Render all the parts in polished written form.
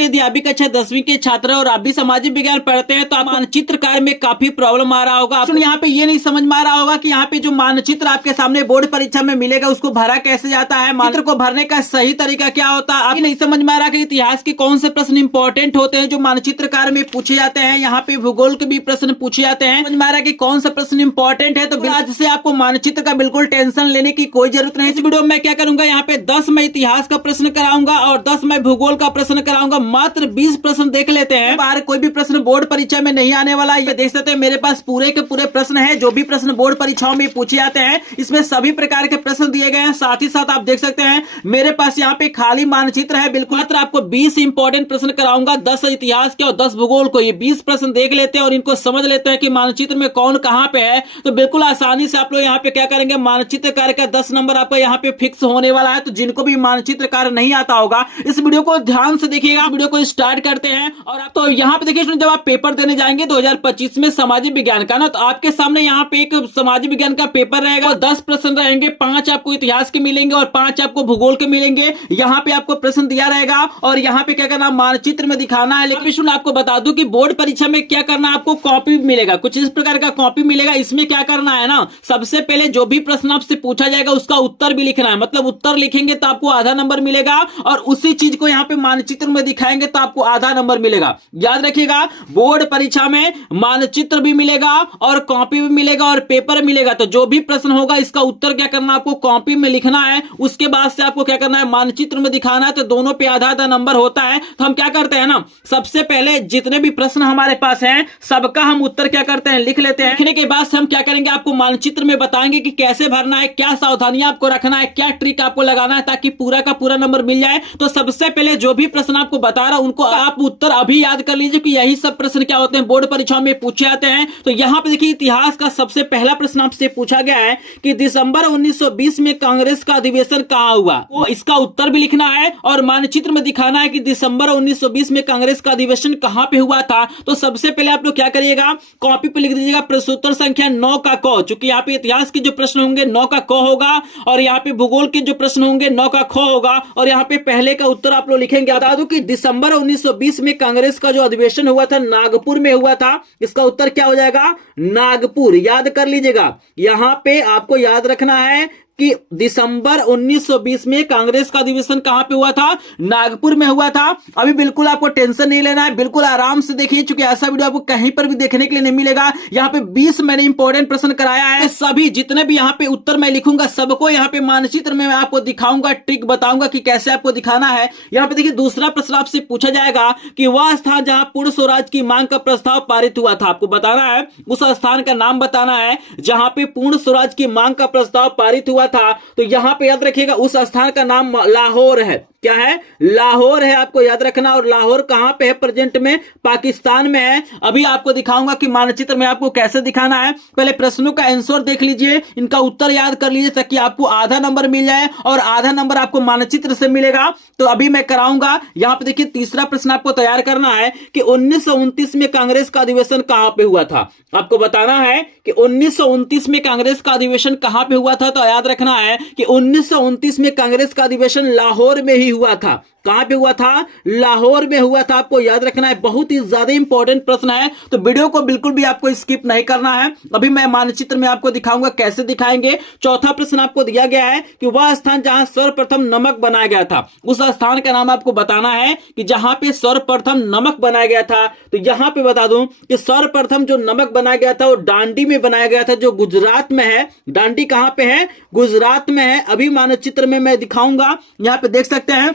Student, यदि आप भी कक्षा 10वीं के छात्र और आप भी सामाजिक विज्ञान पढ़ते हैं तो आप मानचित्र कार्य में काफी प्रॉब्लम आ रहा होगा। आपको यहाँ पे ये नहीं समझ में आ रहा होगा कि यहाँ पे जो मानचित्र आपके सामने बोर्ड परीक्षा में मिलेगा उसको भरा कैसे जाता है, मानचित्र को भरने का सही तरीका क्या होता है। आपको नहीं समझ में आ रहा कि इतिहास के कौन से प्रश्न इंपॉर्टेंट होते हैं जो मानचित्र कार्य में पूछे जाते हैं। यहाँ पे भूगोल के भी प्रश्न पूछे जाते हैं। समझ में आ रहा कि कौन सा प्रश्न इंपॉर्टेंट है। तो आज से आपको मानचित्र का बिल्कुल टेंशन लेने की कोई जरूरत नहीं। इस वीडियो में मैं क्या करूंगा, यहाँ पे 10 मैं इतिहास का प्रश्न कराऊंगा और 10 मैं भूगोल का प्रश्न कराऊंगा। मात्र 20 प्रश्न देख लेते हैं। बाहर कोई भी प्रश्न बोर्ड परीक्षा में नहीं आने वाला। ये देख सकते हैं मेरे पास पूरे के पूरे प्रश्न है जो भी प्रश्न बोर्ड परीक्षाओं में पूछे जाते हैं। इसमें सभी प्रकार के प्रश्न दिए गए हैं। साथ ही साथ आप देख सकते हैं मेरे पास यहाँ पे खाली मानचित्र है। बिल्कुल मात्र आपको 20 इंपॉर्टेंट प्रश्न कराऊंगा, 10 इतिहास के और 10 भूगोल को। ये 20 प्रश्न देख लेते हैं और इनको समझ लेते हैं कि मानचित्र में कौन कहां पे है। तो बिल्कुल आसानी से आप लोग यहाँ पे क्या करेंगे, मानचित्र कार्य का 10 नंबर आपका यहाँ पे फिक्स होने वाला है। तो जिनको भी मानचित्र कार्य नहीं आता होगा इस वीडियो को ध्यान से देखिएगा। वीडियो को स्टार्ट करते हैं। और आप तो यहाँ पे देखिए, जब आप पेपर देने जाएंगे 2025 में सामाजिक विज्ञान का ना, तो आपके सामने यहाँ पे एक सामाजिक विज्ञान का पेपर रहेगा। 10 प्रश्न रहेंगे, 5 आपको इतिहास के मिलेंगे और 5 आपको भूगोल के मिलेंगे। यहाँ पे आपको प्रश्न दिया रहेगा और यहाँ पे क्या करना, मानचित्र में दिखाना है। लेकिन आपको बता दूं कि बोर्ड परीक्षा में क्या करना, आपको कॉपी मिलेगा, कुछ इस प्रकार का कॉपी मिलेगा। इसमें क्या करना है ना, सबसे पहले जो भी प्रश्न आपसे पूछा जाएगा उसका उत्तर भी लिखना है। मतलब उत्तर लिखेंगे तो आपको आधा नंबर मिलेगा और उसी चीज को यहाँ पे मानचित्र में दिखाएंगे तो आपको आधा नंबर मिलेगा। याद रखिएगा, बोर्ड परीक्षा में मानचित्र भी मिलेगा और कॉपी भी मिलेगा और पेपर मिलेगा। तो जो भी प्रश्न होगा इसका उत्तर क्या करना, आपको कॉपी में लिखना है। उसके बाद से आपको क्या करना है, मानचित्र में दिखाना है। तो दोनों पे आधा आधा नंबर होता है। तो हम क्या करते हैं ना, सबसे पहले जितने भी प्रश्न हमारे पास हैं सबका हम उत्तर क्या करते हैं, लिख लेते हैं। लिखने के बाद से हम क्या करेंगे, आपको मानचित्र में बताएंगे कि कैसे भरना है, क्या सावधानियां आपको रखना है, क्या ट्रिक आपको लगाना है ताकि पूरा का पूरा नंबर मिल जाए। तो सबसे पहले जो भी प्रश्न आपको बता रहा हूं उनको आप उत्तर अभी याद कर लीजिए कि यही सब प्रश्न क्या होते हैं, बोर्ड परीक्षाओं में पूछे जाते हैं। तो यहाँ पे देखिए, इतिहास का सबसे पहला प्रश्न आपसे पूछा गया है कि दिसंबर 1920 में कांग्रेस का अधिवेशन कहां हुआ। तो इसका उत्तर भी लिखना है और मानचित्र में दिखाना है कि दिसंबर 1920 में कांग्रेस का अधिवेशन कहां पे हुआ था। तो सबसे पहले आप लोग क्या करिएगा, कॉपी पे लिख दीजिएगा प्रश्नोत्तर संख्या 9 का क, चूंकि यहाँ पे इतिहास के जो प्रश्न होंगे 9 का क होगा और यहाँ पे भूगोल के जो प्रश्न होंगे 9 का ख होगा। और यहाँ पे पहले का उत्तर आप लोग लिखेंगे। बता दूं कि दिसंबर 1920 में कांग्रेस का जो अधिवेशन हुआ था नागपुर में हुआ था। इसका उत्तर क्या हो जाएगा, नागपुर। याद कर लीजिएगा, यहाँ पे आपको याद रखना है कि दिसंबर 1920 में कांग्रेस का अधिवेशन कहां पे हुआ था, नागपुर में हुआ था। अभी बिल्कुल आपको टेंशन नहीं लेना है, बिल्कुल आराम से देखिए, क्योंकि ऐसा वीडियो आपको कहीं पर भी देखने के लिए नहीं मिलेगा। यहाँ पे 20 मैंने इंपॉर्टेंट प्रश्न कराया है। सभी जितने भी यहाँ पे उत्तर मैं लिखूंगा सबको यहाँ पे मानचित्र में मैं आपको दिखाऊंगा, ट्रिक बताऊंगा कि कैसे आपको दिखाना है। यहाँ पे देखिए, दूसरा प्रश्न आपसे पूछा जाएगा कि वह स्थान जहां पूर्ण स्वराज की मांग का प्रस्ताव पारित हुआ था। आपको बताना है, उस स्थान का नाम बताना है जहां पे पूर्ण स्वराज की मांग का प्रस्ताव पारित हुआ था। तो यहां पे याद रखिएगा, उस स्थान का नाम लाहौर है। क्या है, लाहौर है, आपको याद रखना। और लाहौर कहां पे है, प्रेजेंट में पाकिस्तान में है। अभी आपको दिखाऊंगा कि मानचित्र में आपको कैसे दिखाना है। पहले प्रश्नों का आंसर देख लीजिए, इनका उत्तर याद कर लीजिए ताकि आपको आधा नंबर मिल जाए और आधा नंबर आपको मानचित्र से मिलेगा। तो अभी मैं कराऊंगा। यहां पे देखिए, तीसरा प्रश्न आपको तैयार करना है कि 1929 में कांग्रेस का अधिवेशन कहां पे हुआ था। आपको बताना है कि 1929 में कांग्रेस का अधिवेशन कहां पे हुआ था। तो याद रखना है कि 1929 में कांग्रेस का अधिवेशन लाहौर में ही हुआ था। कहां पे हुआ था, लाहौर में हुआ था। आपको याद रखना है, बहुत ही ज्यादा इंपॉर्टेंट प्रश्न है। तो वीडियो को बिल्कुल भी आपको स्किप नहीं करना है। अभी मैं मानचित्र में आपको दिखाऊंगा कैसे दिखाएंगे। चौथा प्रश्न आपको दिया गया है कि वह स्थान जहां सर्वप्रथम नमक बनाया गया था, उस स्थान का नाम आपको बताना है कि जहां पे सर्वप्रथम नमक बनाया गया था। तो यहां पे बता दूं कि सर्वप्रथम जो नमक बनाया गया था वो दांडी में बनाया गया था, जो गुजरात में है। दांडी कहां पे है, गुजरात में है। अभी मानचित्र में मैं दिखाऊंगा, यहां पे देख सकते हैं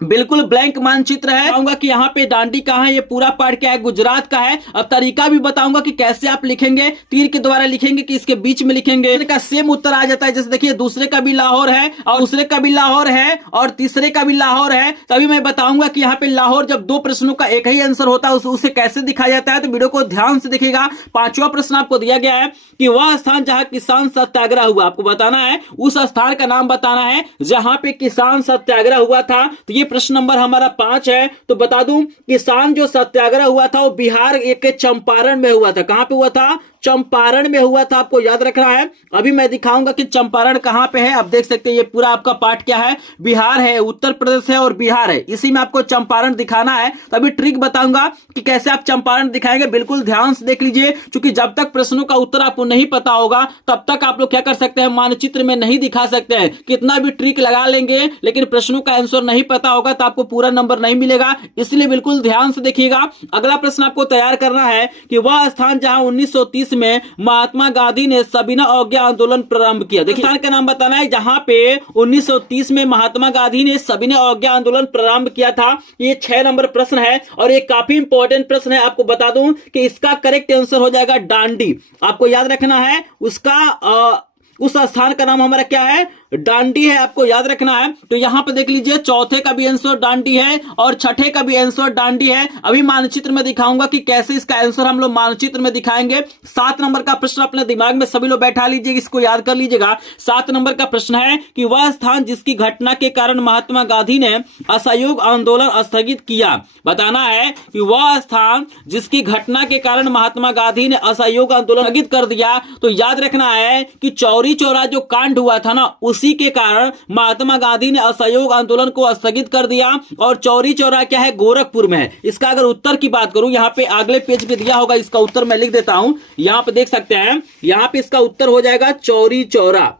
बिल्कुल ब्लैंक मानचित्र है। बताऊंगा कि यहाँ पे दांडी कहाँ है, ये पूरा पार्ट क्या है, गुजरात का है। अब तरीका भी बताऊंगा कि कैसे आप लिखेंगे, तीर के द्वारा लिखेंगे कि इसके बीच में लिखेंगे। इसका सेम उत्तर आ जाता है। जैसे देखिए, दूसरे का भी लाहौर है और दूसरे का भी लाहौर है और तीसरे का भी लाहौर है। तभी मैं बताऊंगा कि यहाँ पे लाहौर, जब 2 प्रश्नों का एक ही आंसर होता है उसे कैसे दिखाया जाता है। तो वीडियो को ध्यान से देखिएगा। 5वां प्रश्न आपको दिया गया है कि वह स्थान जहां किसान सत्याग्रह हुआ। आपको बताना है, उस स्थान का नाम बताना है जहां पे किसान सत्याग्रह हुआ था। तो ये प्रश्न नंबर हमारा 5 है। तो बता दूं, किसान जो सत्याग्रह हुआ था वो बिहार एक के चंपारण में हुआ था। कहां पे हुआ था? चंपारण में हुआ था, आपको याद रखना है। अभी मैं दिखाऊंगा कि चंपारण कहां पे है। आप देख सकते हैं ये पूरा आपका पार्ट क्या है, बिहार है, उत्तर प्रदेश है और बिहार है, इसी में आपको चंपारण दिखाना है। तो अभी ट्रिक बताऊंगा कि कैसे आप चंपारण दिखाएंगे, बिल्कुल ध्यान से देख लीजिए, क्योंकि जब तक प्रश्नों का उत्तर आपको नहीं पता होगा तब तक आप लोग क्या कर सकते हैं, मानचित्र में नहीं दिखा सकते हैं। कितना भी ट्रिक लगा लेंगे लेकिन प्रश्नों का आंसर नहीं पता होगा तो आपको पूरा नंबर नहीं मिलेगा, इसलिए बिल्कुल ध्यान से देखिएगा। अगला प्रश्न आपको तैयार करना है कि वह स्थान जहां 1930 में महात्मा गांधी ने सविनय अवज्ञा आंदोलन प्रारंभ किया। देखिए स्थान का नाम बताना है जहां पे 1930 में महात्मा गांधी ने सविनय अवज्ञा आंदोलन प्रारंभ किया था। ये 6 नंबर प्रश्न है और ये काफी इंपॉर्टेंट प्रश्न है। आपको बता दूं कि इसका करेक्ट आंसर हो जाएगा डांडी। आपको याद रखना है उसका उस स्थान का नाम हमारा क्या है, डांडी है, आपको याद रखना है। तो यहां पर देख लीजिए, चौथे का भी आंसर डांडी है और छठे का भी आंसर डांडी है। अभी मानचित्र में दिखाऊंगा कि कैसे इसका आंसर हम लोग मानचित्र में दिखाएंगे। 7 नंबर का प्रश्न अपने दिमाग में सभी लोग बैठा लीजिएगा, इसको याद कर लीजिएगा। 7 नंबर का प्रश्न है कि वह स्थान जिसकी घटना के कारण महात्मा गांधी ने असहयोग आंदोलन स्थगित किया। बताना है कि वह स्थान जिसकी घटना के कारण महात्मा गांधी ने असहयोग आंदोलन स्थगित कर दिया। तो याद रखना है कि चौरी चौरा जो कांड हुआ था ना, उसी के कारण महात्मा गांधी ने असहयोग आंदोलन को स्थगित कर दिया। और चौरी चौरा क्या है, गोरखपुर में है। इसका अगर उत्तर की बात करूं, यहां पे अगले पेज पे दिया होगा, इसका उत्तर मैं लिख देता हूं, यहां पे देख सकते हैं। यहां पे इसका उत्तर हो जाएगा चौरी चौरा,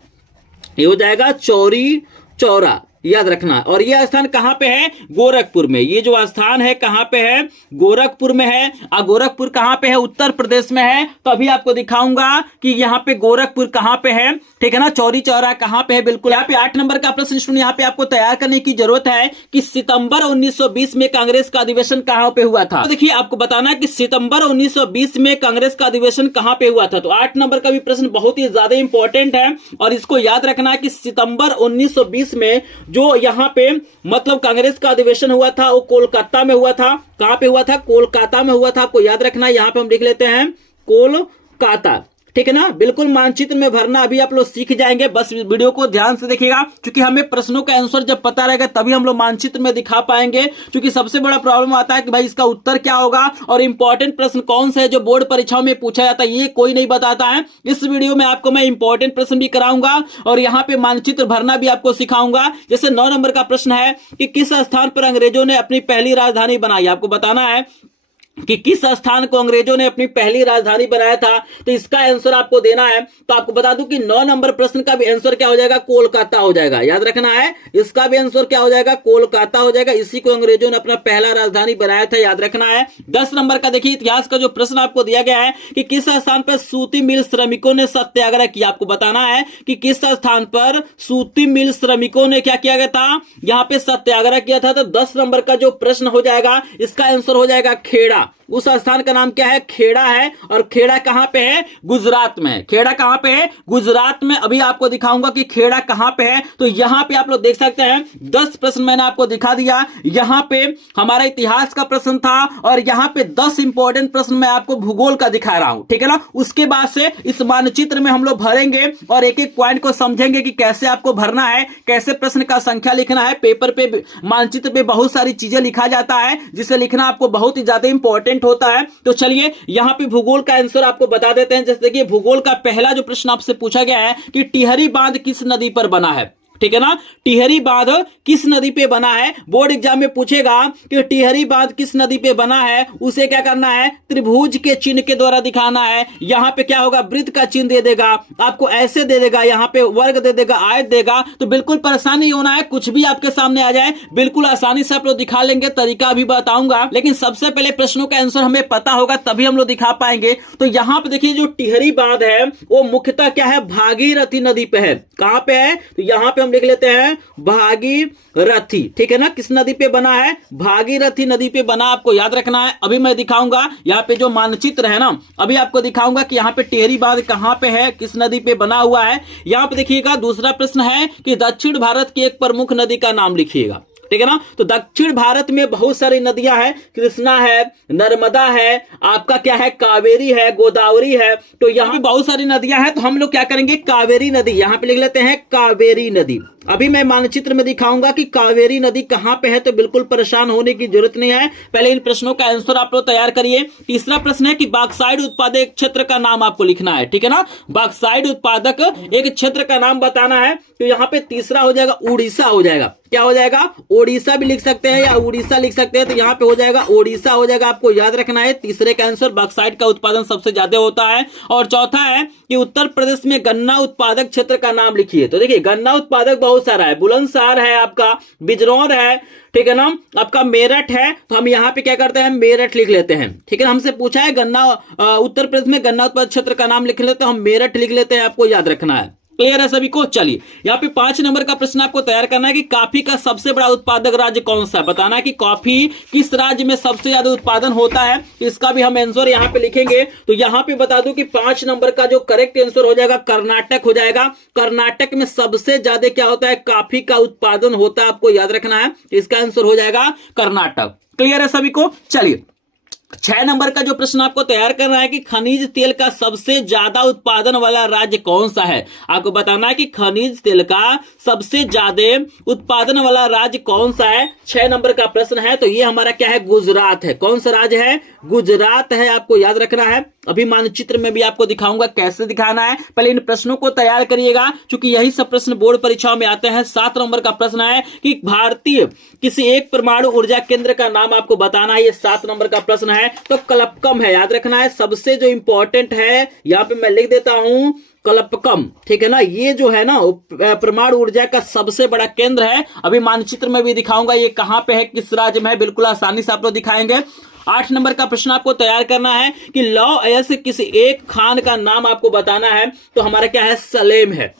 ये हो जाएगा चौरी चौरा, याद रखना। और यह स्थान कहां पे है, गोरखपुर में। ये जो स्थान है कहां पे है, गोरखपुर में है। और गोरखपुर कहां पे है, उत्तर प्रदेश में है। तो अभी आपको दिखाऊंगा कि यहां पे गोरखपुर कहां पे है, ठीक है ना, चौरी चौरा कहां पे है। बिल्कुल यहाँ पे 8 नंबर का प्रश्न सुनिए, यहाँ पे आपको तैयार करने की जरूरत है कि सितंबर 1920 में कांग्रेस का अधिवेशन कहां पे हुआ था। तो देखिए आपको बताना है कि सितंबर 1920 में कांग्रेस का अधिवेशन कहां पे हुआ था। तो 8 नंबर का भी प्रश्न बहुत ही ज्यादा इंपॉर्टेंट है और इसको याद रखना है कि सितंबर 1920 में जो यहां पे मतलब कांग्रेस का अधिवेशन हुआ था वो कोलकाता में हुआ था। कहां पे हुआ था, कोलकाता में हुआ था। आपको याद रखना है, यहां पे हम लिख लेते हैं कोलकाता, ठीक है ना। बिल्कुल मानचित्र में भरना अभी आप लोग सीख जाएंगे, बस वीडियो को ध्यान से देखिएगा, क्योंकि हमें प्रश्नों का आंसर जब पता रहेगा तभी हम लोग मानचित्र में दिखा पाएंगे। क्योंकि सबसे बड़ा प्रॉब्लम आता है कि भाई इसका उत्तर क्या होगा और इंपॉर्टेंट प्रश्न कौन सा है जो बोर्ड परीक्षाओं में पूछा जाता है, ये कोई नहीं बताता है। इस वीडियो में आपको मैं इंपॉर्टेंट प्रश्न भी कराऊंगा और यहाँ पे मानचित्र भरना भी आपको सिखाऊंगा। जैसे 9 नंबर का प्रश्न है कि किस स्थान पर अंग्रेजों ने अपनी पहली राजधानी बनाई। आपको बताना है कि किस स्थान को अंग्रेजों ने अपनी पहली राजधानी बनाया था। तो इसका आंसर आपको देना है। तो आपको बता दूं कि 9 नंबर प्रश्न का भी आंसर क्या हो जाएगा, कोलकाता हो जाएगा। याद रखना है, इसका भी आंसर क्या हो जाएगा, कोलकाता हो जाएगा। इसी को अंग्रेजों ने अपना पहला राजधानी बनाया था, याद रखना है। 10 नंबर का देखिए इतिहास का जो प्रश्न आपको दिया गया है कि किस स्थान पर सूती मिल श्रमिकों ने सत्याग्रह किया। आपको बताना है कि किस स्थान पर सूती मिल श्रमिकों ने क्या किया गया था, यहां पे सत्याग्रह किया था। तो 10 नंबर का जो प्रश्न हो जाएगा इसका आंसर हो जाएगा खेड़ा। उस स्थान का नाम क्या है, खेड़ा है। और खेड़ा कहां पे है, गुजरात में है। खेड़ा कहां पे है, गुजरात में। अभी आपको दिखाऊंगा कि खेड़ा कहां पे है। तो यहां पे आप लोग देख सकते हैं 10 प्रश्न मैंने आपको दिखा दिया। यहां पे हमारा इतिहास का प्रश्न था और यहां पे 10 इंपॉर्टेंट प्रश्न मैं आपको भूगोल का दिखा रहा हूं, ठीक है ना। उसके बाद से इस मानचित्र में हम लोग भरेंगे और एक एक पॉइंट को समझेंगे कि कैसे आपको भरना है, कैसे प्रश्न का संख्या लिखना है। पेपर पे मानचित्र पे बहुत सारी चीजें लिखा जाता है जिसे लिखना आपको बहुत ही ज्यादा इंपॉर्टेंट होता है। तो चलिए यहां पे भूगोल का आंसर आपको बता देते हैं। जैसे देखिए भूगोल का पहला जो प्रश्न आपसे पूछा गया है कि टिहरी बांध किस नदी पर बना है, ठीक है ना। टिहरी बांध किस नदी पे बना है, बोर्ड एग्जाम में पूछेगा कि टिहरी बांध किस नदी पे बना है। उसे क्या करना है, त्रिभुज के चिन्ह के द्वारा दिखाना है। यहां पे क्या होगा, वृत्त का चिन्ह दे देगा, आपको ऐसे दे देगा, यहां पे वर्ग दे देगा, आयत देगा। तो बिल्कुल परेशान नहीं होना है, कुछ भी आपके सामने आ जाए बिल्कुल आसानी से आप लोग दिखा लेंगे। तरीका भी बताऊंगा, लेकिन सबसे पहले प्रश्नों का आंसर हमें पता होगा तभी हम लोग दिखा पाएंगे। तो यहां पे देखिए जो टिहरी बांध है वो मुख्यतः क्या है, भागीरथी नदी पे है। कहां पे है, तो यहां पे हम लिख लेते हैं भागीरथी, ठीक है ना। किस नदी पे बना है, भागीरथी नदी पे बना, आपको याद रखना है। अभी मैं दिखाऊंगा यहाँ पे जो मानचित्र है ना, अभी आपको दिखाऊंगा कि यहाँ पे टिहरी बांध कहां पे है, किस नदी पे बना हुआ है। यहाँ पे देखिएगा दूसरा प्रश्न है कि दक्षिण भारत की एक प्रमुख नदी का नाम लिखिएगा, ठीक है ना। तो दक्षिण भारत में बहुत सारी नदियां हैं, कृष्णा है, नर्मदा है, आपका क्या है, कावेरी है, गोदावरी है। तो यहाँ पे बहुत सारी नदियां हैं, तो हम लोग क्या करेंगे, कावेरी नदी, यहाँ पे लिख लेते हैं कावेरी नदी। अभी मैं मानचित्र में दिखाऊंगा कि कावेरी नदी कहां पे है, तो बिल्कुल परेशान होने की जरूरत नहीं है। पहले इन प्रश्नों का आंसर आप लोग तैयार करिए। तीसरा प्रश्न है कि बॉक्साइट उत्पादक क्षेत्र का नाम आपको लिखना है, ठीक है ना। बॉक्साइट उत्पादक एक क्षेत्र का नाम बताना है। तो यहां पे तीसरा हो जाएगा उड़ीसा हो जाएगा। क्या हो जाएगा? ओडिशा भी लिख सकते हैं या उड़ीसा लिख सकते हैं, तो यहाँ पे हो जाएगा ओडिशा हो जाएगा। आपको याद रखना है तीसरे का आंसर बॉक्साइट का उत्पादन सबसे ज्यादा होता है। और चौथा है कि उत्तर प्रदेश में गन्ना उत्पादक क्षेत्र का नाम लिखिए। तो देखिए गन्ना उत्पादक बहुत सारा है, बुलंदशहर है, आपका बिजनौर है, ठीक है ना, आपका मेरठ है। तो हम यहाँ पे क्या करते हैं, मेरठ लिख लेते हैं, ठीक है। हमसे पूछा है गन्ना उत्तर प्रदेश में गन्ना उत्पादक क्षेत्र का नाम लिख लेते हैं, हम मेरठ लिख लेते हैं। आपको याद रखना है। क्लियर है सभी को? चलिए यहाँ पे 5 नंबर का प्रश्न आपको तैयार करना है कि कॉफी का सबसे बड़ा उत्पादक राज्य कौन सा है। बताना है कि कॉफी किस राज्य में सबसे ज्यादा उत्पादन होता है। इसका भी हम आंसर यहाँ पे लिखेंगे। तो यहाँ पे बता दूं कि 5 नंबर का जो करेक्ट आंसर हो जाएगा कर्नाटक हो जाएगा। कर्नाटक में सबसे ज्यादा क्या होता है, कॉफी का उत्पादन होता है। आपको याद रखना है, इसका आंसर हो जाएगा कर्नाटक। क्लियर है सभी को? चलिए 6 नंबर का जो प्रश्न आपको तैयार करना है कि खनिज तेल का सबसे ज्यादा उत्पादन वाला राज्य कौन सा है। आपको बताना है कि खनिज तेल का सबसे ज्यादा उत्पादन वाला राज्य कौन सा है। 6 नंबर का प्रश्न है। तो ये हमारा क्या है, गुजरात है। कौन सा राज्य है? गुजरात है। आपको याद रखना है। अभी मानचित्र में भी आपको दिखाऊंगा कैसे दिखाना है। पहले इन प्रश्नों को तैयार करिएगा, क्योंकि यही सब प्रश्न बोर्ड परीक्षाओं में आते हैं। 7 नंबर का प्रश्न है कि भारतीय किसी एक परमाणु ऊर्जा केंद्र का नाम आपको बताना है। ये 7 नंबर का प्रश्न है। तो कलपकम है, याद रखना है। सबसे जो इंपॉर्टेंट है यहां पे मैं लिख देता हूं कलपकम, ठीक है ना। ये जो है ना परमाणु ऊर्जा का सबसे बड़ा केंद्र है। अभी मानचित्र में भी दिखाऊंगा ये कहां पे है, किस राज्य में है, बिल्कुल आसानी से आप लोग दिखाएंगे। 8 नंबर का प्रश्न आपको तैयार करना है कि लौह अयस्क किसी एक खान का नाम आपको बताना है। तो हमारा क्या है, सलेम है।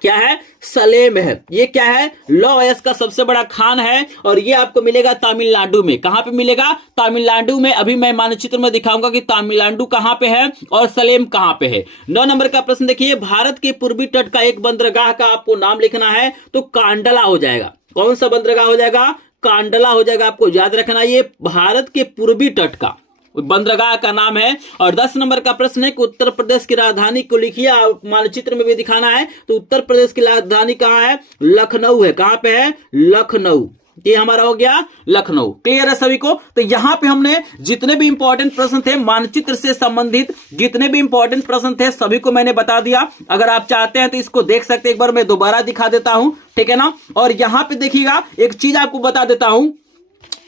क्या है, सलेम है। ये क्या है, लौह अयस्क का सबसे बड़ा खान है। और ये आपको मिलेगा तमिलनाडु में। कहां पे मिलेगा? तमिलनाडु में। अभी मैं मानचित्र में दिखाऊंगा कि तमिलनाडु कहां पे है और सलेम कहां पे है। 9 नंबर का प्रश्न देखिए, भारत के पूर्वी तट का एक बंदरगाह का आपको नाम लिखना है। तो कांडला हो जाएगा। कौन सा बंदरगाह हो जाएगा? कांडला हो जाएगा। आपको याद रखना, ये भारत के पूर्वी तट का बंदरगाह का नाम है। और 10 नंबर का प्रश्न है कि उत्तर प्रदेश की राजधानी को लिखिए। मानचित्र में भी दिखाना है। तो उत्तर प्रदेश की राजधानी कहां है? लखनऊ है। कहां पे है? लखनऊ। ये हमारा हो गया लखनऊ। क्लियर है सभी को? तो यहां पे हमने जितने भी इंपॉर्टेंट प्रश्न थे मानचित्र से संबंधित, जितने भी इंपॉर्टेंट प्रश्न थे सभी को मैंने बता दिया। अगर आप चाहते हैं तो इसको देख सकते हैं। एक बार मैं दोबारा दिखा देता हूं, ठीक है ना। और यहां पे देखिएगा एक चीज आपको बता देता हूं।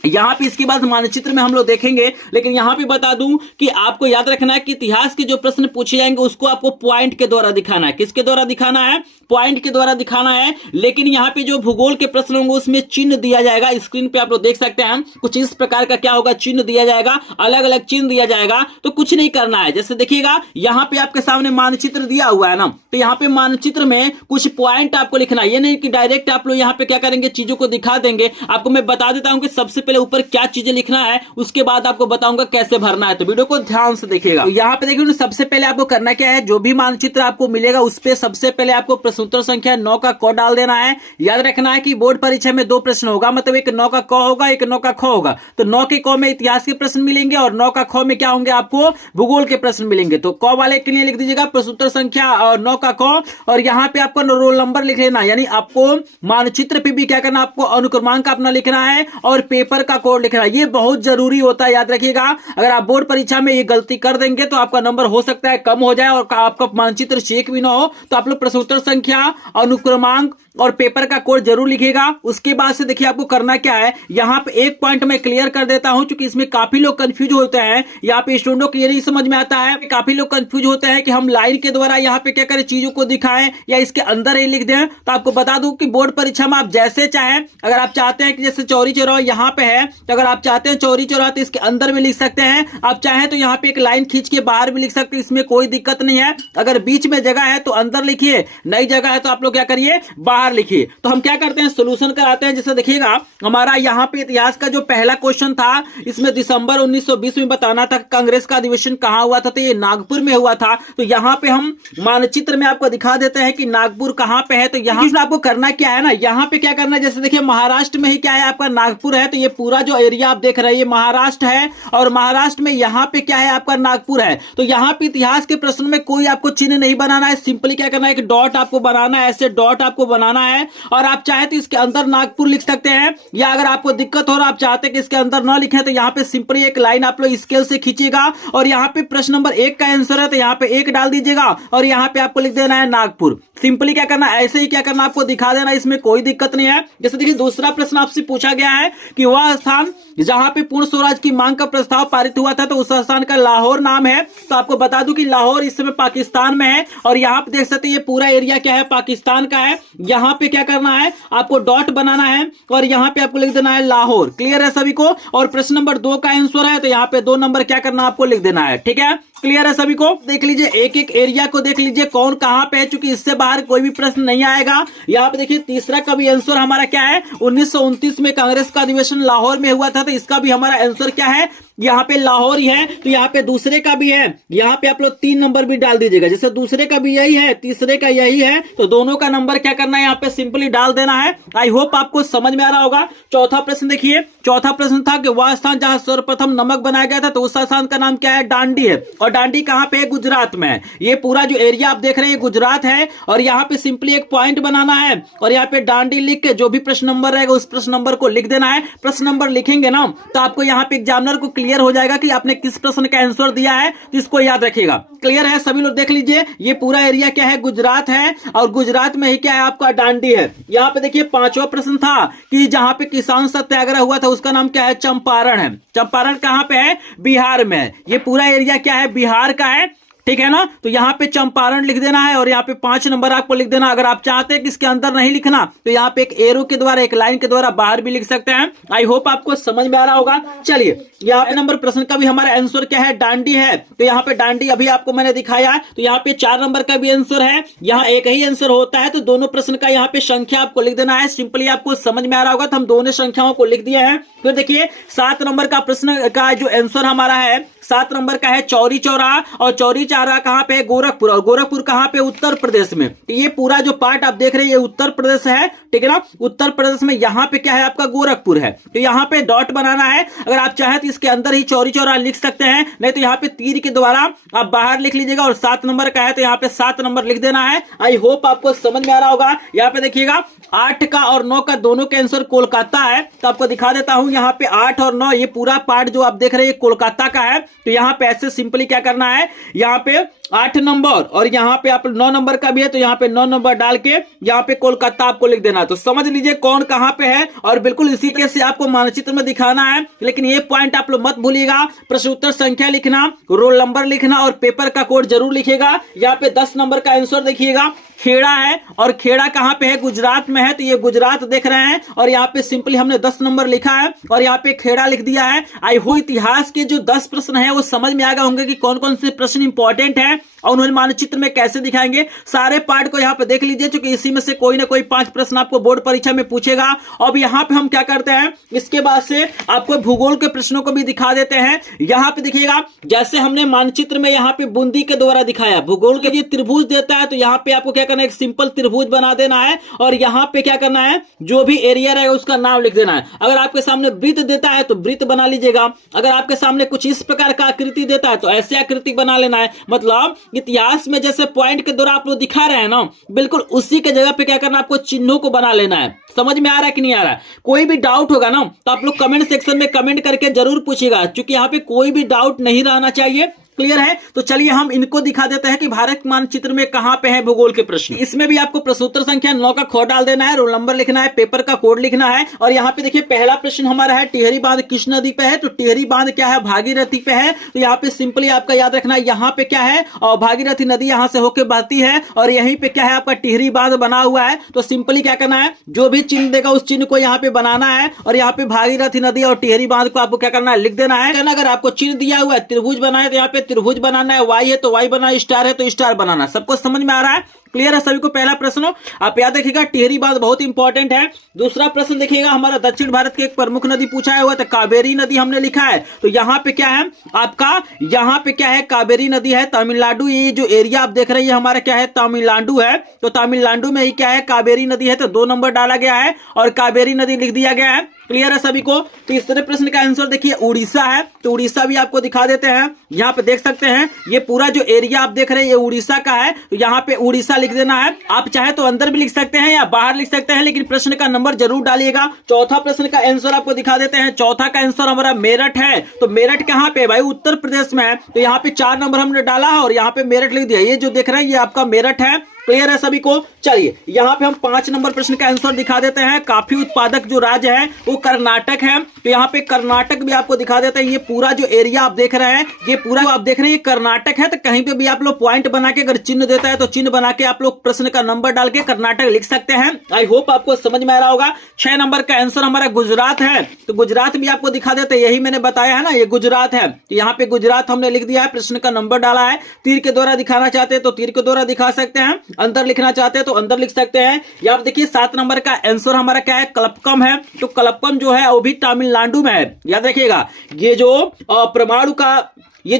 यहां पे इसके बाद मानचित्र में हम लोग देखेंगे, लेकिन यहां पे बता दूं कि आपको याद रखना है कि इतिहास के जो प्रश्न पूछे जाएंगे उसको आपको पॉइंट के द्वारा दिखाना है। किसके द्वारा दिखाना है? पॉइंट के द्वारा दिखाना है। लेकिन यहां पे जो भूगोल के प्रश्न होंगे उसमें चिन्ह दिया जाएगा। स्क्रीन पे आप लोग देख सकते हैं कुछ इस प्रकार का क्या होगा, चिन्ह दिया जाएगा, अलग अलग चिन्ह दिया जाएगा। तो कुछ नहीं करना है। जैसे देखिएगा यहां पे आपके सामने मानचित्र दिया हुआ है ना, तो यहां पे मानचित्र में कुछ पॉइंट आपको लिखना है। ये नहीं कि डायरेक्ट आप लोग यहां पे क्या करेंगे, चीजों को दिखा देंगे। आपको मैं बता देता हूं कि सबसे पहले ऊपर क्या चीजें लिखना है, उसके बाद आपको बताऊंगा कैसे भरना है। तो वीडियो को ध्यान से देखिएगा। तो यहाँ पे देखिए सबसे पहले आपको करना क्या है, जो भी मानचित्र आपको मिलेगा उस पे सबसे पहले आपको प्रश्नोत्तर संख्या 9 का क डाल देना है। याद रखना है कि बोर्ड परीक्षा में 2 प्रश्न होगा, मतलब एक 9 का क होगा, एक 9 का ख होगा। तो 9 के क में इतिहास के प्रश्न मिलेंगे और 9 का ख में क्या होंगे, आपको भूगोल के प्रश्न मिलेंगे। तो क वाले के लिए लिख दीजिएगा प्रश्नोत्तर संख्या और 9 का क, और यहाँ पे आपको रोल नंबर लिख लेना। यानी आपको मानचित्र पे भी क्या करना, आपको अनुक्रमांक अपना लिखना है और पेपर का कोड लिखना है। ये बहुत जरूरी होता है, याद रखिएगा। अगर आप बोर्ड परीक्षा में ये गलती कर देंगे तो आपका नंबर हो सकता है कम हो जाए और आपका मानचित्र चेक भी ना हो। तो आप लोग प्रश्नोत्तर संख्या, अनुक्रमांक और पेपर का कोड जरूर लिखिएगा। उसके बाद से देखिए आपको करना क्या है, यहाँ पे एक पॉइंट मैं क्लियर कर देता हूं, क्योंकि इसमें काफी लोग कंफ्यूज होते हैं। यहाँ पे स्टूडेंटों को ये नहीं समझ में आता है, काफी लोग कंफ्यूज होते हैं कि हम लाइन के द्वारा यहाँ पे क्या करें, चीजों को दिखाएं या इसके अंदर ही लिख दें। तो आपको बता दूं कि बोर्ड परीक्षा में आप जैसे चाहें, अगर आप चाहते हैं कि जैसे चौरी चौराहा यहाँ पे है, तो अगर आप चाहते हैं चौरी चौराहा तो इसके अंदर भी लिख सकते हैं। आप चाहें तो यहाँ पे एक लाइन खींच के बाहर भी लिख सकते हैं, इसमें कोई दिक्कत नहीं है। अगर बीच में जगह है तो अंदर लिखिए, नई जगह है तो आप लोग क्या करिए, बाहर लिखिए। तो हम क्या करते हैं, सोल्यूशन कराते हैं। जैसे देखिएगा हमारा यहाँ पे इतिहास का जो पहला क्वेश्चन था, इसमें दिसंबर 1920 में बताना था कांग्रेस का अधिवेशन कहां हुआ था, तो ये नागपुर में हुआ था। तो यहाँ पे हम मानचित्र में आपको दिखा देते हैं कि नागपुर कहां पे है। तो यहाँ आपको करना क्या है ना, यहाँ पे क्या करना है, जैसे देखिए महाराष्ट्र में ही क्या है, आपका नागपुर है। तो ये पूरा जो एरिया आप देख रहे हैं ये महाराष्ट्र है, और महाराष्ट्र में यहाँ पे क्या है, आपका नागपुर है। तो यहाँ पे इतिहास के प्रश्न में कोई आपको चिन्ह नहीं बनाना है, सिंपली क्या करना है, एक डॉट आपको बनाना है, ऐसे डॉट आपको बनाना दिखाना है। और आप चाहे तो इसके अंदर नागपुर लिख सकते हैं, या अगर आपको दिक्कत हो रहा आप चाहते हैं कि इसके अंदर ना लिखे तो यहाँ पे सिंपली एक लाइन आप लोग स्केल से खींचिएगा और यहाँ पे प्रश्न नंबर 1 का आंसर है तो यहाँ पे 1 डाल दीजिएगा और यहाँ पे आपको लिख देना है नागपुर। सिंपली क्या करना, ऐसे ही क्या करना, आपको दिखा देना, इसमें कोई दिक्कत नहीं है। जैसे देखिए दूसरा प्रश्न आपसे पूछा गया है कि वह स्थान जहां पे पूर्ण स्वराज की मांग का प्रस्ताव पारित हुआ था तो उस स्थान का लाहौर नाम है। तो आपको बता दूं कि लाहौर इस समय पाकिस्तान में है और यहाँ पे देख सकते हैं ये पूरा एरिया क्या है, पाकिस्तान का है। यहाँ पे क्या करना है, आपको डॉट बनाना है और यहाँ पे आपको लिख देना है लाहौर। क्लियर है सभी को। और प्रश्न नंबर 2 का आंसर है तो यहाँ पे 2 नंबर क्या करना आपको लिख देना है। ठीक है, क्लियर है सभी को। देख लीजिए एक एक एरिया को देख लीजिए कौन कहां पे है, चूंकि इससे बाहर कोई भी प्रश्न नहीं आएगा। यहाँ पे देखिए तीसरा का भी आंसर हमारा क्या है, 1929 में कांग्रेस का अधिवेशन लाहौर में हुआ था तो इसका भी हमारा आंसर क्या है, यहाँ पे लाहौर ही है। तो यहाँ पे दूसरे का भी है, यहाँ पे आप लोग 3 नंबर भी डाल दीजिएगा। जैसे दूसरे का भी यही है, तीसरे का यही है, तो दोनों का नंबर क्या करना है यहाँ पे सिंपली डाल देना है। आई होप आपको समझ में आ रहा होगा। चौथा प्रश्न देखिए, चौथा प्रश्न था कि वह स्थान जहां सर्वप्रथम नमक बनाया गया था तो उस स्थान का नाम क्या है, डांडी है। और डांडी कहां पे है, गुजरात में है। ये पूरा जो एरिया आप देख रहे हैं गुजरात है और यहाँ पे सिंपली एक पॉइंट बनाना है और यहाँ पे डांडी लिख के जो भी प्रश्न नंबर रहेगा उस प्रश्न नंबर को लिख देना है। प्रश्न नंबर लिखेंगे ना तो आपको यहाँ पे एग्जामिनर को क्लियर हो जाएगा कि आपने किस प्रश्न का आंसर दिया है, तो इसको याद रखिएगा। क्लियर है सभी लोग। देख लीजिए ये पूरा एरिया क्या है, गुजरात है और गुजरात में ही क्या है आपका डांडी है। यहाँ पे देखिए 5वां प्रश्न था कि जहां पे किसान सत्याग्रह हुआ था उसका नाम क्या है, चंपारण है। चंपारण कहां पे है, बिहार में है। ये पूरा एरिया क्या है, बिहार का है। ठीक है ना, तो यहाँ पे चंपारण लिख देना है और यहाँ पे 5 नंबर आपको लिख देना। अगर आप चाहते हैं कि इसके अंदर नहीं लिखना तो यहाँ पे एक एरो के द्वारा, एक लाइन के द्वारा बाहर भी लिख सकते हैं। आई होप आपको समझ में आ रहा होगा। चलिए यहाँ पे नंबर प्रश्न का भी हमारा आंसर क्या है, डांडी है। तो यहाँ पे डांडी अभी आपको मैंने दिखाया, तो यहाँ पे 4 नंबर का भी आंसर है। यहाँ एक ही आंसर होता है तो दोनों प्रश्न का यहाँ पे संख्या आपको लिख देना है। सिंपली आपको समझ में आ रहा होगा तो हम दोनों संख्याओं को लिख दिए हैं। फिर देखिए 7 नंबर का प्रश्न का जो आंसर हमारा है 7 नंबर का है चौरी चौराहा, और चौरी चौराहा कहां पे है, गोरखपुर। और गोरखपुर कहां पे, उत्तर प्रदेश में। तो ये पूरा जो पार्ट आप देख रहे हैं ये उत्तर प्रदेश है। ठीक है ना, उत्तर प्रदेश में यहाँ पे क्या है आपका, गोरखपुर है। तो यहाँ पे डॉट बनाना है। अगर आप चाहें तो इसके अंदर ही चौरी चौराहा लिख सकते हैं, नहीं तो यहाँ पे तीर के द्वारा आप बाहर लिख लीजिएगा। और 7 नंबर का है तो यहाँ पे 7 नंबर लिख देना है। आई होप आपको समझ में आ रहा होगा। यहाँ पे देखिएगा 8 का और 9 का दोनों के आंसर कोलकाता है। तो आपको दिखा देता हूं, यहाँ पे 8 और 9 ये पूरा पार्ट जो आप देख रहे हैं कोलकाता का है। तो यहाँ पे ऐसे सिंपली क्या करना है, यहाँ पे 8 नंबर और यहाँ पे आप 9 नंबर का भी है तो यहाँ पे 9 नंबर डाल के यहाँ पे कोलकाता आपको लिख देना। तो समझ लीजिए कौन कहाँ पे है और बिल्कुल इसी के से आपको मानचित्र में दिखाना है। लेकिन ये पॉइंट आप लोग मत भूलिएगा, प्रश्न उत्तर संख्या लिखना, रोल नंबर लिखना और पेपर का कोड जरूर लिखिएगा। यहाँ पे 10 नंबर का आंसर देखिएगा, खेड़ा है। और खेड़ा कहां पे है, गुजरात में है। तो ये गुजरात देख रहे हैं और यहाँ पे सिंपली हमने 10 नंबर लिखा है और यहाँ पे खेड़ा लिख दिया है। आई होप इतिहास के जो 10 प्रश्न है वो समझ में आ गए होंगे कि कौन कौन से प्रश्न इंपॉर्टेंट है और उन्होंने मानचित्र में कैसे दिखाएंगे। सारे पार्ट को यहाँ पे देख लीजिए, क्योंकि इसी में से कोई ना कोई 5 प्रश्न आपको बोर्ड परीक्षा में पूछेगा। अब यहाँ पे हम क्या करते हैं, इसके बाद से आपको भूगोल के प्रश्नों को भी दिखा देते हैं। यहाँ पे देखिएगा जैसे हमने मानचित्र में यहाँ पे बूंदी के द्वारा दिखाया, भूगोल के लिए त्रिभुज देता है तो यहाँ पे आपको क्या करना है, एक सिंपल त्रिभुज बना देना है और यहाँ पे क्या करना है, जो भी एरिया रहेगा उसका नाम लिख देना है। अगर आपके सामने वृत्त देता है तो वृत्त बना लीजिएगा। अगर आपके सामने कुछ इस प्रकार का आकृति देता है तो ऐसे आकृति बना लेना है। मतलब इतिहास में जैसे पॉइंट के द्वारा आप लोग दिखा रहे हैं ना, बिल्कुल उसी के जगह पे क्या करना है, आपको चिन्हों को बना लेना है। समझ में आ रहा है कि नहीं आ रहा है? कोई भी डाउट होगा ना तो आप लोग कमेंट सेक्शन में कमेंट करके जरूर पूछिएगा, क्योंकि यहाँ पे कोई भी डाउट नहीं रहना चाहिए। क्लियर है? तो चलिए हम इनको दिखा देते हैं कि भारत मानचित्र में कहां पे है भूगोल के प्रश्न। इसमें भी आपको प्रश्नोत्तर संख्या 9 का ख डाल देना है, रोल नंबर लिखना है, पेपर का कोड लिखना है। और यहाँ पे देखिए पहला प्रश्न हमारा है टिहरी बांध किस नदी पे है, तो टिहरी बांध क्या है, भागीरथी पे है। तो यहाँ पे सिंपली आपका याद रखना है, यहाँ पे क्या है, और भागीरथी नदी यहाँ से होकर बहती है और यहीं पे क्या है आपका टिहरी बांध बना हुआ है। तो सिंपली क्या करना है, जो भी चिन्ह देगा उस चिन्ह को यहाँ पे बनाना है और यहाँ पे भागीरथी नदी और टिहरी बांध को आपको क्या करना है, लिख देना है। अगर आपको चिन्ह दिया हुआ है त्रिभुज बनाए तो यहाँ पे त्रिभुज बनाना है, वाई है तो वाई बनाना, स्टार है तो स्टार बनाना। सबको समझ में आ रहा है? क्लियर है सभी को? पहला प्रश्न आप याद रखिएगा, टिहरी बांध बहुत इंपॉर्टेंट है। दूसरा प्रश्न देखिएगा, हमारा दक्षिण भारत की एक प्रमुख नदी पूछा हुआ है तो कावेरी नदी हमने लिखा है। तो यहाँ पे क्या है आपका, यहाँ पे क्या है, कावेरी नदी है, तमिलनाडु। ये जो एरिया आप देख रहे हैं हमारा क्या है, तमिलनाडु है। तो तमिलनाडु में ही क्या है, कावेरी नदी है। तो 2 नंबर डाला गया है और कावेरी नदी लिख दिया गया है। क्लियर है सभी को? तीसरे प्रश्न का आंसर देखिए उड़ीसा है। तो उड़ीसा भी आपको दिखा देते हैं, यहाँ पे देख सकते हैं ये पूरा जो एरिया आप देख रहे हैं ये उड़ीसा का है। तो यहाँ पे उड़ीसा लिख देना है। आप चाहे तो अंदर भी लिख सकते हैं या बाहर लिख सकते हैं, लेकिन प्रश्न का नंबर जरूर डालिएगा। चौथा प्रश्न का आंसर आपको दिखा देते हैं। चौथा का आंसर हमारा मेरठ है। तो मेरठ कहां पे भाई? उत्तर प्रदेश में है। तो यहाँ पे 4 नंबर हमने डाला है और यहाँ पे मेरठ लिख दिया। ये जो देख रहे हैं ये आपका मेरठ है। क्लियर है सभी को? चलिए यहाँ पे हम 5 नंबर प्रश्न का आंसर दिखा देते हैं। काफी उत्पादक जो राज्य है वो कर्नाटक है। तो यहाँ पे कर्नाटक भी आपको दिखा देते हैं। ये पूरा जो एरिया आप देख रहे हैं, ये पूरा आप देख रहे हैं, ये कर्नाटक है। तो कहीं पे भी आप लोग पॉइंट बना के अगर चिन्ह देता है तो चिन्ह बना के आप लोग प्रश्न का नंबर डाल के कर्नाटक लिख सकते हैं। आई होप आपको समझ में आ रहा होगा। 6 नंबर का आंसर हमारा गुजरात है। तो गुजरात भी आपको दिखा देते हैं। यही मैंने बताया है ना, ये गुजरात है। तो यहाँ पे गुजरात हमने लिख दिया है, प्रश्न का नंबर डाला है। तीर के द्वारा दिखाना चाहते हैं तो तीर के द्वारा दिखा सकते हैं। अंदर लिखना चाहते हैं तो अंदर लिख सकते हैं। या आप देखिए 7 नंबर का आंसर हमारा क्या है? कलपकम है। तो कलपकम जो है वो भी तमिलनाडु में है। याद रखिएगा, ये जो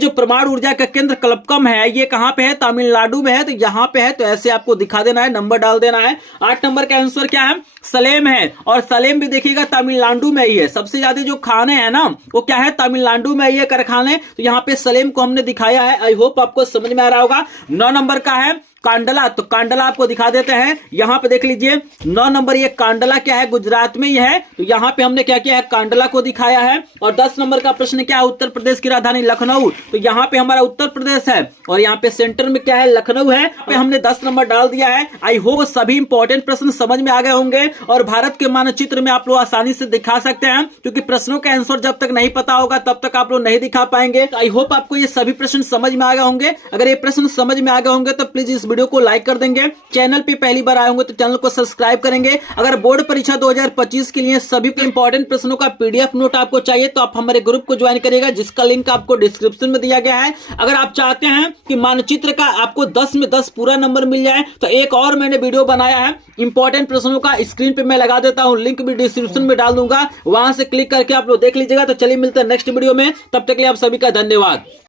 परमाणु ऊर्जा का केंद्र कलपकम है, ये कहां पे है? तमिलनाडु में है। तो यहां पे है, तो ऐसे आपको दिखा देना है, नंबर डाल देना है। 8 नंबर का आंसर क्या है? सलेम है। और सलेम भी देखिएगा तमिलनाडु में ही है। सबसे ज्यादा जो खाने हैं ना वो क्या है? तमिलनाडु में ही है कारखाने। तो यहाँ पे सलेम को हमने दिखाया है। आई होप आपको समझ में आ रहा होगा। 9 नंबर का है कांडला। तो कांडला आपको दिखा देते हैं। यहाँ पे देख लीजिए 9 नंबर, ये कांडला क्या है? गुजरात में ही है। तो यहाँ पे हमने क्या किया है? कांडला को दिखाया है। और 10 नंबर का प्रश्न क्या है? उत्तर प्रदेश की राजधानी लखनऊ। तो यहाँ पे हमारा उत्तर प्रदेश है और यहाँ पे सेंटर में क्या है? लखनऊ है। यहाँ पे हमने 10 नंबर डाल दिया है। आई होप सभी इंपॉर्टेंट प्रश्न समझ में आ गए होंगे और भारत के मानचित्र में आप लोग आसानी से दिखा सकते हैं, क्योंकि प्रश्नों का आंसर जब तक नहीं पता होगा तब तक आप लोग नहीं दिखा पाएंगे। आई होप आपको ये सभी प्रश्न समझ में आ गए होंगे। अगर ये प्रश्न समझ में आ गए होंगे तो प्लीज इस वीडियो को लाइक कर देंगे। चैनल पे पहली बार आए होंगे तो चैनल को सब्सक्राइब करेंगे। अगर बोर्ड परीक्षा 2025 के लिए सभी इंपॉर्टेंट प्रश्नों का पीडीएफ नोट आपको चाहिए तो आप हमारे ग्रुप को ज्वाइन करिएगा, जिसका लिंक आपको डिस्क्रिप्शन में दिया गया है। अगर आप चाहते हैं कि मानचित्र का आपको 10 में 10 पूरा नंबर मिल जाए तो एक और मैंने वीडियो बनाया है इंपॉर्टेंट प्रश्नों का, स्क्रीन पे मैं लगा देता हूं, लिंक भी डिस्क्रिप्शन में डाल दूंगा, वहां से क्लिक करके आप लोग देख लीजिएगा। तो चलिए मिलते हैं नेक्स्ट वीडियो में, तब तक के लिए आप सभी का धन्यवाद।